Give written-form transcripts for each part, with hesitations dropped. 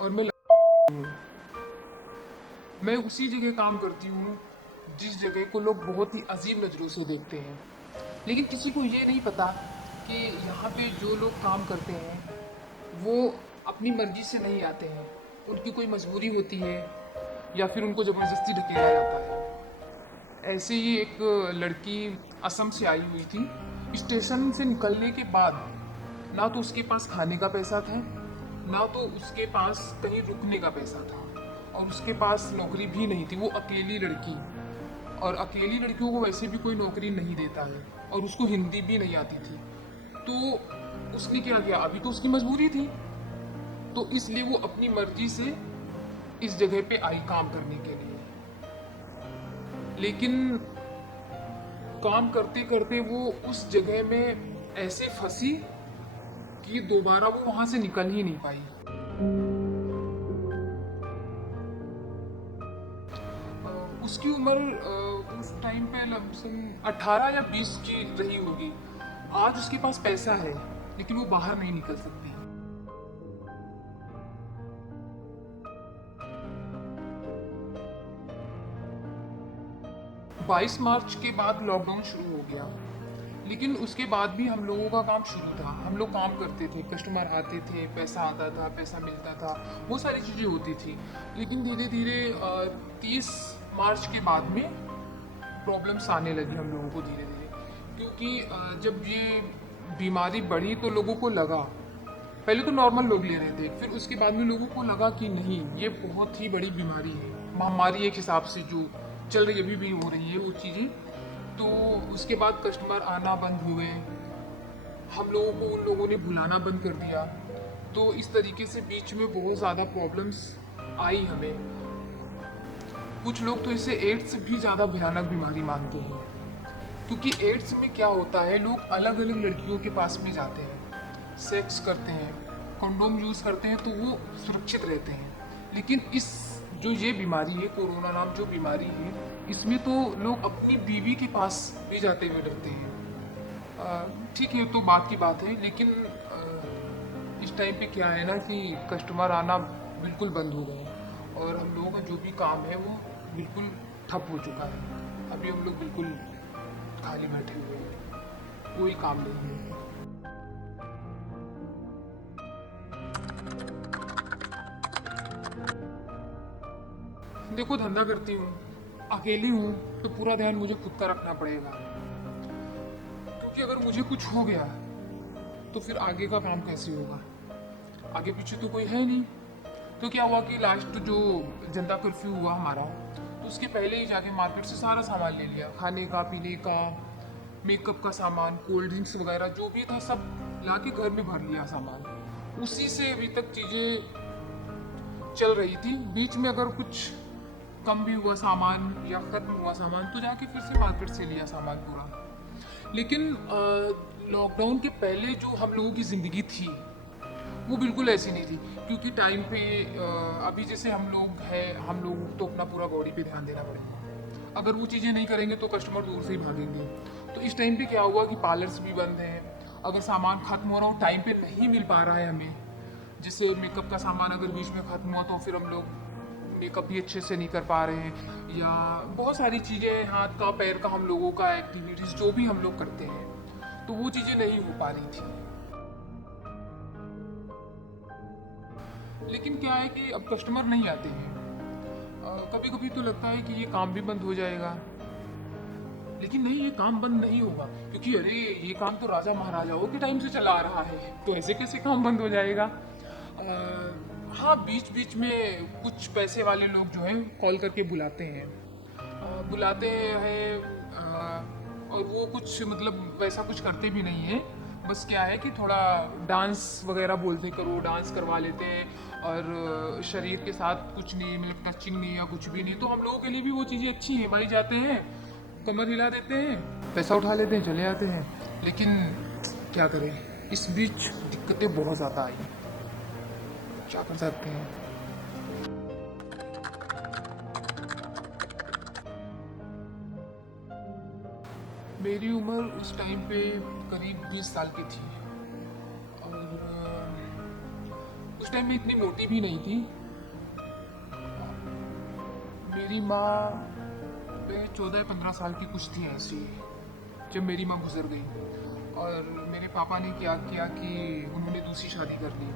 और मैं उसी जगह काम करती हूँ जिस जगह को लोग बहुत ही अजीब नज़रों से देखते हैं। लेकिन किसी को ये नहीं पता कि यहाँ पे जो लोग काम करते हैं वो अपनी मर्जी से नहीं आते हैं। उनकी कोई मजबूरी होती है या फिर उनको ज़बरदस्ती धकेला जाता है। ऐसे ही एक लड़की असम से आई हुई थी। स्टेशन से निकलने के बाद ना तो उसके पास खाने का पैसा था, ना तो उसके पास कहीं रुकने का पैसा था, और उसके पास नौकरी भी नहीं थी। वो अकेली लड़की, और अकेली लड़कियों को वैसे भी कोई नौकरी नहीं देता है, और उसको हिंदी भी नहीं आती थी। तो उसने क्या किया, अभी तो उसकी मजबूरी थी, तो इसलिए वो अपनी मर्जी से इस जगह पे आई काम करने के लिए। लेकिन काम करते करते वो उस जगह में ऐसे फंसी कि दोबारा वो वहां से निकल ही नहीं पाई। उसकी उम्र उस टाइम पे लमसम 18 या 20 की रही होगी। आज उसके पास पैसा है लेकिन वो बाहर नहीं निकल सकती। 22 मार्च के बाद लॉकडाउन शुरू हो गया, लेकिन उसके बाद भी हम लोगों का काम शुरू था। हम लोग काम करते थे, कस्टमर आते थे, पैसा आता था, पैसा मिलता था, वो सारी चीज़ें होती थी। लेकिन धीरे धीरे 30 मार्च के बाद में प्रॉब्लम्स आने लगी हम लोगों को धीरे धीरे, क्योंकि जब ये बीमारी बढ़ी तो लोगों को लगा, पहले तो नॉर्मल लोग ले रहे थे, फिर उसके बाद में लोगों को लगा कि नहीं, ये बहुत ही बड़ी बीमारी है, महामारी एक हिसाब से जो चल रही अभी भी हो रही है वो चीज़ें। तो उसके बाद कस्टमर आना बंद हुए, हम लोगों को उन लोगों ने बुलाना बंद कर दिया। तो इस तरीके से बीच में बहुत ज़्यादा प्रॉब्लम्स आई हमें। कुछ लोग तो इसे एड्स भी ज़्यादा भयानक बीमारी मानते हैं, क्योंकि एड्स में क्या होता है, लोग अलग अलग लड़कियों के पास में जाते हैं, सेक्स करते हैं, कंडोम यूज़ करते हैं, तो वो सुरक्षित रहते हैं। लेकिन इस जो ये बीमारी है, कोरोना नाम जो बीमारी है, इसमें तो लोग अपनी बीवी के पास भी जाते हुए डरते हैं। ठीक है, तो बात की बात है, लेकिन इस टाइम पे क्या है ना कि कस्टमर आना बिल्कुल बंद हो गए, और हम लोगों का जो भी काम है वो बिल्कुल ठप हो चुका है। अभी हम लोग बिल्कुल खाली बैठे हुए हैं, कोई काम नहीं है। देखो, धंधा करती हूँ, अकेली हूँ, तो पूरा ध्यान मुझे खुद का रखना पड़ेगा, क्योंकि अगर मुझे कुछ हो गया तो फिर आगे का काम कैसे होगा। आगे पीछे तो कोई है नहीं। तो क्या हुआ कि लास्ट जो जनता कर्फ्यू हुआ हमारा, तो उसके पहले ही जाके मार्केट से सारा सामान ले लिया, खाने का, पीने का, मेकअप का सामान, कोल्ड ड्रिंक्स वगैरह जो भी था सब ला के घर में भर लिया सामान। उसी से अभी तक चीज़ें चल रही थी। बीच में अगर कुछ कम भी हुआ सामान या ख़त्म हुआ सामान तो जाके फिर से मार्केट से लिया सामान पूरा। लेकिन लॉकडाउन के पहले जो हम लोगों की ज़िंदगी थी वो बिल्कुल ऐसी नहीं थी, क्योंकि टाइम पे अभी जैसे हम लोग हैं, हम लोग तो अपना पूरा बॉडी पे ध्यान देना पड़ेगा। अगर वो चीज़ें नहीं करेंगे तो कस्टमर दूर से ही भागेंगे। तो इस टाइम पे क्या हुआ कि पार्लर्स भी बंद हैं। अगर सामान ख़त्म हो रहा हो, टाइम पे नहीं मिल पा रहा है हमें, जैसे मेकअप का सामान अगर बीच में ख़त्म हुआ तो फिर हम लोग मेकअप भी अच्छे से नहीं कर पा रहे हैं, या बहुत सारी चीज़ें, हाथ का, पैर का, हम लोगों का एक्टिविटीज़ जो भी हम लोग करते हैं, तो वो चीज़ें नहीं हो पा रही थी। लेकिन क्या है कि अब कस्टमर नहीं आते हैं। कभी कभी तो लगता है कि ये काम भी बंद हो जाएगा, लेकिन नहीं, ये काम बंद नहीं होगा, क्योंकि अरे ये काम तो राजा महाराजाओं के टाइम से चला आ रहा है, तो ऐसे कैसे काम बंद हो जाएगा। हाँ, बीच बीच में कुछ पैसे वाले लोग जो हैं कॉल करके बुलाते हैं, बुलाते हैं, और वो कुछ मतलब वैसा कुछ करते भी नहीं है। बस क्या है कि थोड़ा डांस वगैरह बोलते करो, डांस करवा लेते हैं, और शरीर के साथ कुछ नहीं, मतलब टचिंग नहीं या कुछ भी नहीं, तो हम लोगों के लिए भी वो चीज़ें अच्छी हैं। भाई जाते हैं, कमर हिला देते हैं, पैसा उठा लेते हैं, चले जाते हैं। लेकिन क्या करें, इस बीच दिक्कतें बहुत ज़्यादा आई, क्या कर सकते हैं। मेरी उम्र उस टाइम पे करीब 20 साल की थी, और उस टाइम मैं इतनी मोटी भी नहीं थी। मेरी माँ 14-15 साल की कुछ थी ऐसी, जब मेरी माँ गुजर गई। और मेरे पापा ने क्या किया कि उन्होंने दूसरी शादी कर ली,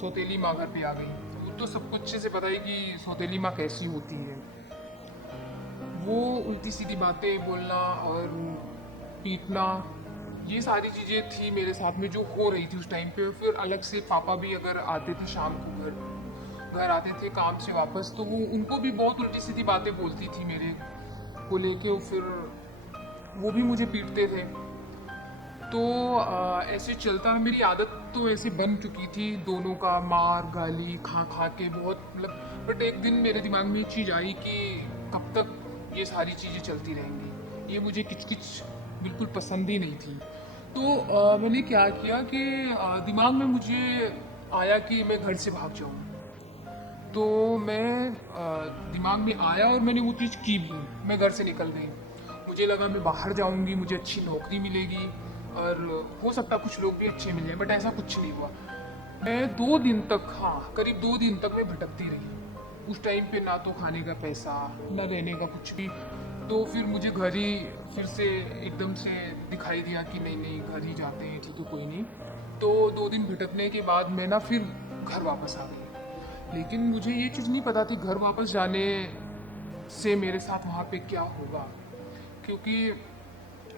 सौतेली माँ घर पे आ गई। तो सबको अच्छे से पता है कि सौतेली माँ कैसी होती है। वो उल्टी सीधी बातें बोलना और पीटना, ये सारी चीज़ें थी मेरे साथ में जो हो रही थी उस टाइम पे। फिर अलग से पापा भी अगर आते थे शाम को घर आते थे काम से वापस, तो वो उनको भी बहुत उल्टी सीधी बातें बोलती थी मेरे को लेके। फिर वो भी मुझे पीटते थे। तो ऐसे चलता, मेरी आदत तो ऐसे बन चुकी थी दोनों का, मार गाली खा खा के बहुत, मतलब। बट एक दिन मेरे दिमाग में ये चीज़ आई कि कब तक ये सारी चीज़ें चलती रहेंगी, ये मुझे किचकिच बिल्कुल पसंद ही नहीं थी। तो मैंने क्या किया कि दिमाग में मुझे आया कि मैं घर से भाग जाऊँ। तो मैं दिमाग में आया और मैंने वो चीज़ की भी। मैं घर से निकल गई। मुझे लगा मैं बाहर जाऊंगी, मुझे अच्छी नौकरी मिलेगी और हो सकता कुछ लोग भी अच्छे मिल जाए, बट ऐसा कुछ नहीं हुआ। मैं 2 दिन तक, हाँ करीब 2 दिन तक मैं भटकती रही। उस टाइम पे ना तो खाने का पैसा, ना रहने का कुछ भी। तो फिर मुझे घर ही फिर से एकदम से दिखाई दिया कि नहीं नहीं घर ही जाते हैं, ठीक है कोई नहीं। तो 2 दिन भटकने के बाद मैं ना फिर घर वापस आ गई। लेकिन मुझे ये चीज़ नहीं पता थी घर वापस जाने से मेरे साथ वहाँ पे क्या होगा, क्योंकि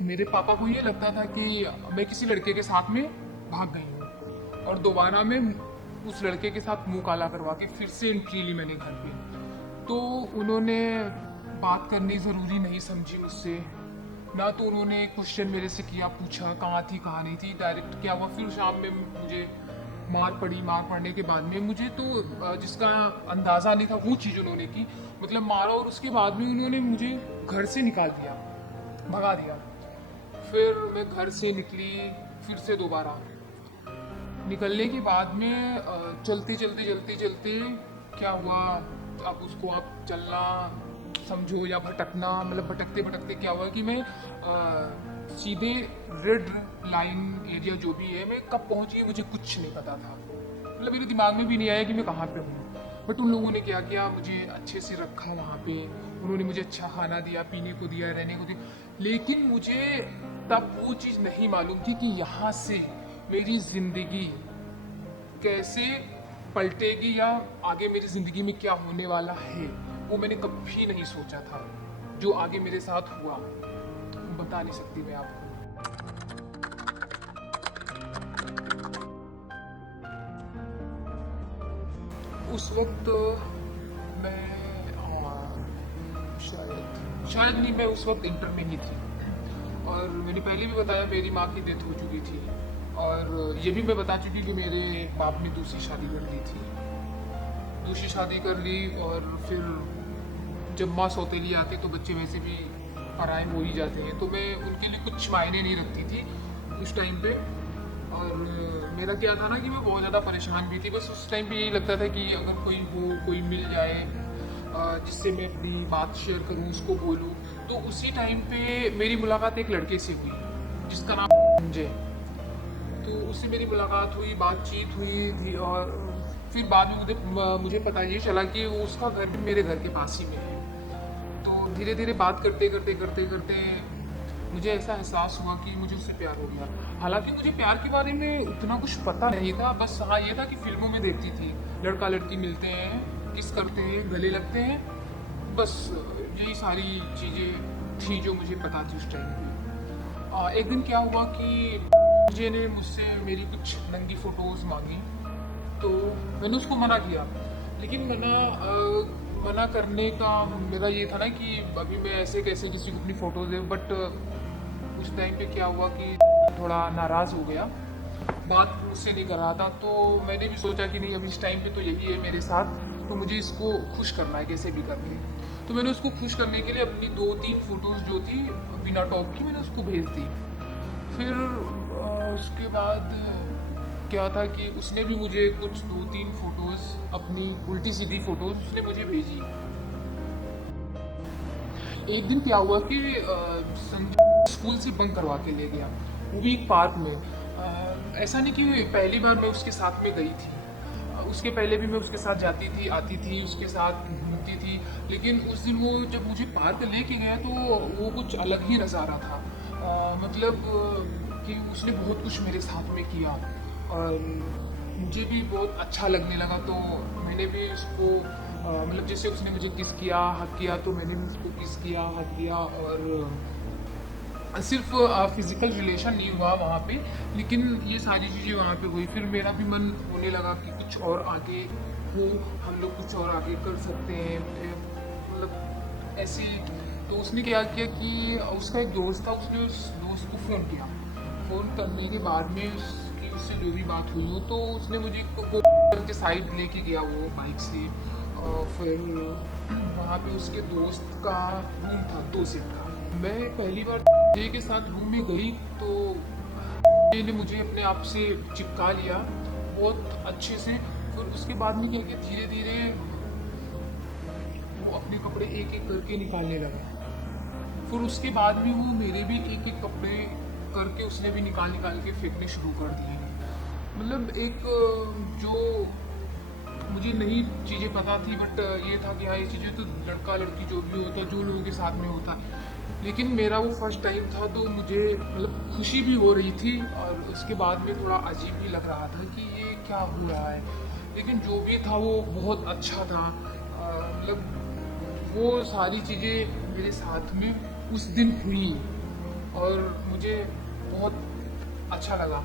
मेरे पापा को ये लगता था कि मैं किसी लड़के के साथ में भाग गई हूँ और दोबारा मैं उस लड़के के साथ मुंह काला करवा के फिर से एंट्री ली मैंने घर पे। तो उन्होंने बात करनी ज़रूरी नहीं समझी मुझसे, ना तो उन्होंने क्वेश्चन मेरे से किया, पूछा कहाँ थी कहाँ नहीं थी। डायरेक्ट क्या हुआ, फिर शाम में मुझे मार पड़ी। मार पड़ने के बाद में मुझे तो जिसका अंदाज़ा नहीं था वो चीज़ उन्होंने की, मतलब मारा। और उसके बाद में उन्होंने मुझे घर से निकाल दिया, भगा दिया। फिर मैं घर से निकली फिर से दोबारा। निकलने के बाद में चलते चलते चलते चलते क्या हुआ, अब उसको आप चलना समझो या भटकना, मतलब भटकते भटकते क्या हुआ कि मैं सीधे रेड लाइन एरिया जो भी है, मैं कब पहुंची मुझे कुछ नहीं पता था। मतलब मेरे दिमाग में भी नहीं आया कि मैं कहाँ पे हूँ। बट उन लोगों ने क्या किया, मुझे अच्छे से रखा वहाँ पे। उन्होंने मुझे अच्छा खाना दिया, पीने को दिया, रहने को दिया। लेकिन मुझे तब वो चीज़ नहीं मालूम थी कि यहाँ से मेरी ज़िंदगी कैसे पलटेगी या आगे मेरी ज़िंदगी में क्या होने वाला है, वो मैंने कभी नहीं सोचा था। जो आगे मेरे साथ हुआ बता नहीं सकती मैं आपको। उस वक्त मैं शायद नहीं, मैं उस वक्त इंटर में ही थी। और मैंने पहले भी बताया मेरी माँ की डेथ हो चुकी थी। और ये भी मैं बता चुकी कि मेरे बाप ने दूसरी शादी कर ली थी। दूसरी शादी कर ली और फिर जब माँ सौतेली आती तो बच्चे वैसे भी पराए हो ही जाते हैं, तो मैं उनके लिए कुछ मायने नहीं रखती थी उस टाइम पे। और मेरा क्या था ना कि मैं बहुत ज़्यादा परेशान भी थी। बस उस टाइम पे यही लगता था कि अगर कोई हो, कोई मिल जाए जिससे मैं अपनी बात शेयर करूं, उसको बोलूं। तो उसी टाइम पे मेरी मुलाकात एक लड़के से हुई जिसका नाम संजय। तो उससे मेरी मुलाकात हुई, बातचीत हुई और फिर बाद में मुझे पता ये चला कि उसका घर भी मेरे घर के पास ही में है। तो धीरे धीरे बात करते करते करते करते मुझे ऐसा एहसास हुआ कि मुझे उससे प्यार हो गया। हालांकि मुझे प्यार के बारे में उतना कुछ पता नहीं था, बस हाँ ये था कि फिल्मों में देखती थी, लड़का लड़की मिलते हैं, किस करते हैं, गले लगते हैं, बस यही सारी चीज़ें थी जो मुझे पता थी उस टाइम पे। एक दिन क्या हुआ कि मुझे ने मुझसे मेरी कुछ नंगी फ़ोटोज़ मांगी, तो मैंने उसको मना किया। लेकिन मना करने का मेरा ये था ना कि अभी मैं ऐसे कैसे किसी को अपनी फ़ोटोज़ दे। बट उस टाइम पे क्या हुआ कि थोड़ा नाराज़ हो गया, बात मुझसे नहीं कर रहा था। तो मैंने भी सोचा कि नहीं, अभी इस टाइम पे तो यही है मेरे साथ, तो मुझे इसको खुश करना है कैसे भी करके। तो मैंने उसको खुश करने के लिए अपनी 2-3 फ़ोटोज़ जो थी बिना टॉप की मैंने उसको भेज दी। फिर उसके बाद क्या था कि उसने भी मुझे कुछ 2-3 फ़ोटोज़, अपनी उल्टी सीधी फ़ोटोज़ उसने मुझे भेजी। एक दिन क्या हुआ कि संजय स्कूल से बंक करवा के ले गया, वो भी एक पार्क में। ऐसा नहीं कि पहली बार मैं उसके साथ में गई थी। उसके पहले भी मैं उसके साथ जाती थी, आती थी, उसके साथ घूमती थी। लेकिन उस दिन वो जब मुझे पार्क लेके गया तो वो कुछ अलग ही नज़ारा था। मतलब कि उसने बहुत कुछ मेरे साथ में किया और मुझे भी बहुत अच्छा लगने लगा। तो मैंने भी उसको मतलब जैसे उसने मुझे किस किया, हक किया, तो मैंने भी उसको किस किया, हक किया। और सिर्फ फिजिकल रिलेशन नहीं हुआ वहाँ पे, लेकिन ये सारी चीज़ें वहाँ पे हुई। फिर मेरा भी मन होने लगा कि कुछ और आगे हो, हम लोग कुछ और आगे कर सकते हैं। मतलब ऐसे तो उसने क्या किया कि उसका एक दोस्त था, उसने उस दोस्त को फ़ोन किया। फ़ोन करने के बाद में उसकी उससे जो भी बात हुई हो, तो उसने मुझे के साइड लेके गया वो बाइक से। और फिर वहाँ पे उसके दोस्त का रूम था 2 सीट का। मैं पहली बार जे के साथ रूम में गई तो जे ने मुझे अपने आप से चिपका लिया बहुत अच्छे से। फिर उसके बाद में क्या किया, धीरे धीरे वो अपने कपड़े एक एक करके निकालने लगा। फिर उसके बाद में वो मेरे भी एक एक कपड़े करके उसने भी निकाल निकाल के फेंकने शुरू कर दिए। मतलब एक जो मुझे नई चीज़ें पता थी, बट ये था कि हाँ, ये चीज़ें तो लड़का लड़की जो भी होता है, जो लोगों के साथ में होता है। लेकिन मेरा वो फर्स्ट टाइम था, तो मुझे मतलब खुशी भी हो रही थी और उसके बाद में थोड़ा अजीब भी लग रहा था कि ये क्या हो रहा है। लेकिन जो भी था वो बहुत अच्छा था। मतलब वो सारी चीज़ें मेरे साथ में उस दिन हुई और मुझे बहुत अच्छा लगा।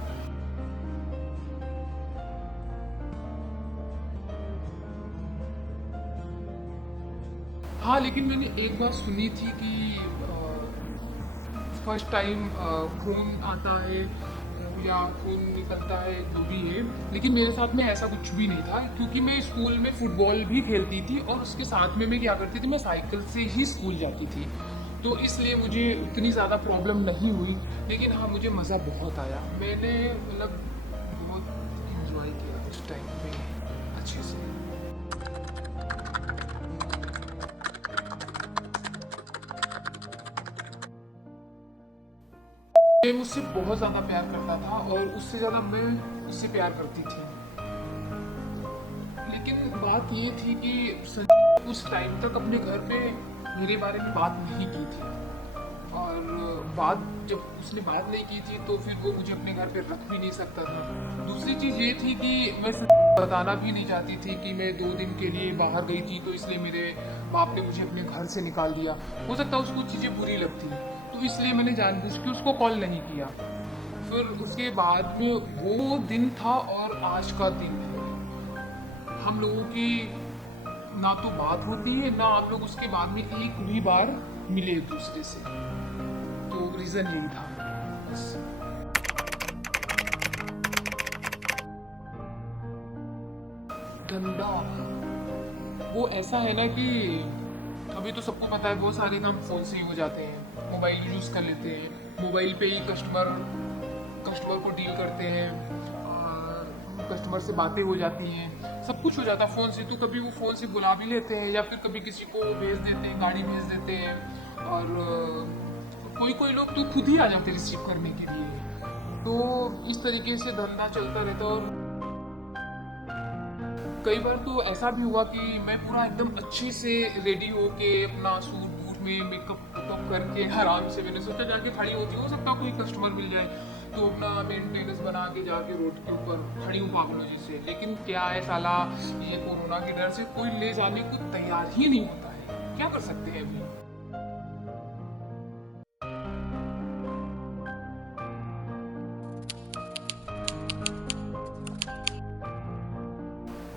हाँ, लेकिन मैंने एक बात सुनी थी कि फर्स्ट टाइम खून आता है या खून निकलता है, जो भी है। लेकिन मेरे साथ में ऐसा कुछ भी नहीं था, क्योंकि मैं स्कूल में फुटबॉल भी खेलती थी और उसके साथ में मैं क्या करती थी, मैं साइकिल से ही स्कूल जाती थी। तो इसलिए मुझे उतनी ज़्यादा प्रॉब्लम नहीं हुई। लेकिन हाँ, मुझे मज़ा बहुत आया। मैंने मतलब बहुत इंजॉय किया उस टाइम पे अच्छे से। ये मुझसे बहुत ज़्यादा प्यार करता था और उससे ज़्यादा मैं उससे प्यार करती थी। लेकिन बात ये थी कि उस टाइम तक अपने घर पे मेरे बारे में बात नहीं की थी। और बात जब उसने बात नहीं की थी तो फिर वो मुझे अपने घर पे रख भी नहीं सकता था। दूसरी चीज़ ये थी कि मैं बताना भी नहीं चाहती थी कि मैं 2 दिन के लिए बाहर गई थी, तो इसलिए मेरे बाप ने मुझे अपने घर से निकाल दिया। हो सकता है उसको चीज़ें बुरी लगती, तो इसलिए मैंने जानबूझ के उसको कॉल नहीं किया। फिर उसके बाद में वो दिन था और आज का दिन है, हम लोगों की ना तो बात होती है, ना हम लोग उसके बाद में एक भी बार मिले एक दूसरे से। तो रीज़न यही था बस। धंधा वो ऐसा है ना कि अभी तो सबको पता है बहुत सारे काम फ़ोन से ही हो जाते हैं, मोबाइल यूज़ कर लेते हैं, मोबाइल पे ही कस्टमर कस्टमर को डील करते हैं, कस्टमर से बातें हो जाती हैं, सब कुछ हो जाता है फ़ोन से। तो कभी वो फ़ोन से बुला भी लेते हैं या फिर कभी किसी को भेज देते हैं, गाड़ी भेज देते हैं। और कोई कोई लोग तो खुद ही आ जाते हैं रिसीव करने के लिए। तो इस तरीके से धंधा चलता रहता है। और कई बार तो ऐसा भी हुआ कि मैं पूरा एकदम अच्छे से रेडी होके अपना सूट बूट में मेकअप वेकअप करके आराम से मैंने सोचा जाके खड़ी होती, हो सकता कोई कस्टमर मिल जाए, तो अपना मेंटेनेंस बना के जाके रोड के ऊपर खड़ी हूँ पागलों जैसे। लेकिन क्या है साला, ये कोरोना के डर से कोई ले जाने को तैयार ही नहीं होता है, क्या कर सकते हैं अभी।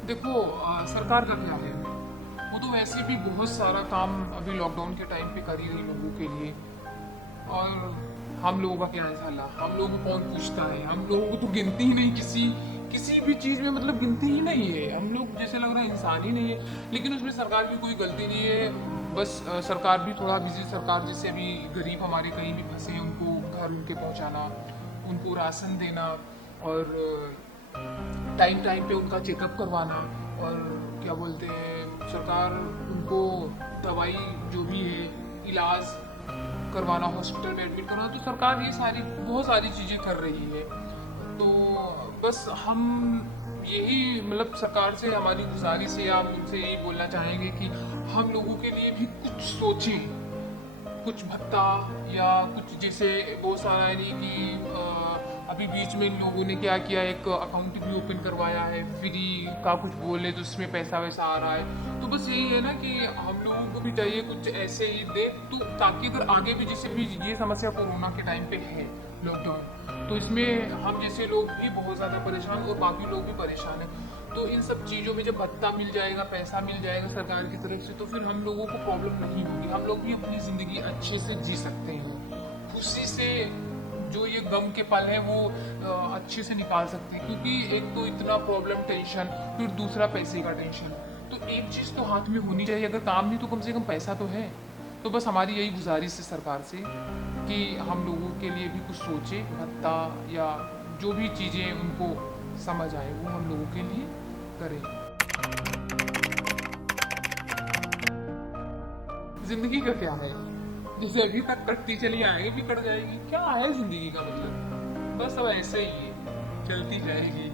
देखो सरकार का क्या है, वो तो वैसे भी बहुत सारा काम अभी लॉकडाउन के टाइम पे कर ही रही लोगों के लिए। और हम लोगों का क्या है साला, हम लोगों को कौन पूछता है, हम लोगों को तो गिनती ही नहीं किसी किसी भी चीज़ में, मतलब गिनती ही नहीं है। हम लोग जैसे लग रहा है इंसान ही नहीं है। लेकिन उसमें सरकार की कोई गलती नहीं है। बस सरकार भी थोड़ा बिजी, सरकार जैसे अभी गरीब हमारे कहीं भी फंसे हैं उनको घर उनके पहुंचाना, उनको राशन देना और टाइम टाइम पे उनका चेकअप करवाना। और क्या बोलते हैं, सरकार उनको दवाई जो भी है, इलाज करवाना, हॉस्पिटल में एडमिट करवाना। तो सरकार ये सारी बहुत सारी चीज़ें कर रही है। तो बस हम यही मतलब सरकार से हमारी गुजारिश है, हम उनसे यही बोलना चाहेंगे कि हम लोगों के लिए भी कुछ सोचें, कुछ भत्ता या कुछ, जैसे बहुत सारा यानी कि अभी बीच में इन लोगों ने क्या किया, एक अकाउंट भी ओपन करवाया है फ्री का, कुछ बोले तो उसमें पैसा वैसा आ रहा है। तो बस यही है ना कि हम लोगों को भी चाहिए कुछ ऐसे ही दे, तो ताकि अगर आगे भी जैसे भी ये समस्या कोरोना के टाइम पे है, लॉकडाउन, तो इसमें हम जैसे लोग भी बहुत ज़्यादा परेशान और बाकी लोग भी परेशान हैं। तो इन सब चीज़ों में जब भत्ता मिल जाएगा, पैसा मिल जाएगा सरकार की तरफ से, तो फिर हम लोगों को प्रॉब्लम नहीं होगी, हम लोग भी अपनी ज़िंदगी अच्छे से जी सकते हैं, खुशी से जो ये गम के पल है वो अच्छे से निकाल सकते हैं। क्योंकि एक तो इतना प्रॉब्लम, टेंशन, फिर दूसरा पैसे का टेंशन, तो एक चीज़ तो हाथ में होनी चाहिए, अगर काम नहीं तो कम से कम पैसा तो है। तो बस हमारी यही गुजारिश है सरकार से कि हम लोगों के लिए भी कुछ सोचे, भत्ता या जो भी चीज़ें उनको समझ आए वो हम लोगों के लिए करें। जिंदगी का क्या है, जैसे अभी तक कटती चली आएगी भी कट जाएगी, क्या है जिंदगी का मतलब, बस अब ऐसे ही है, चलती जाएगी।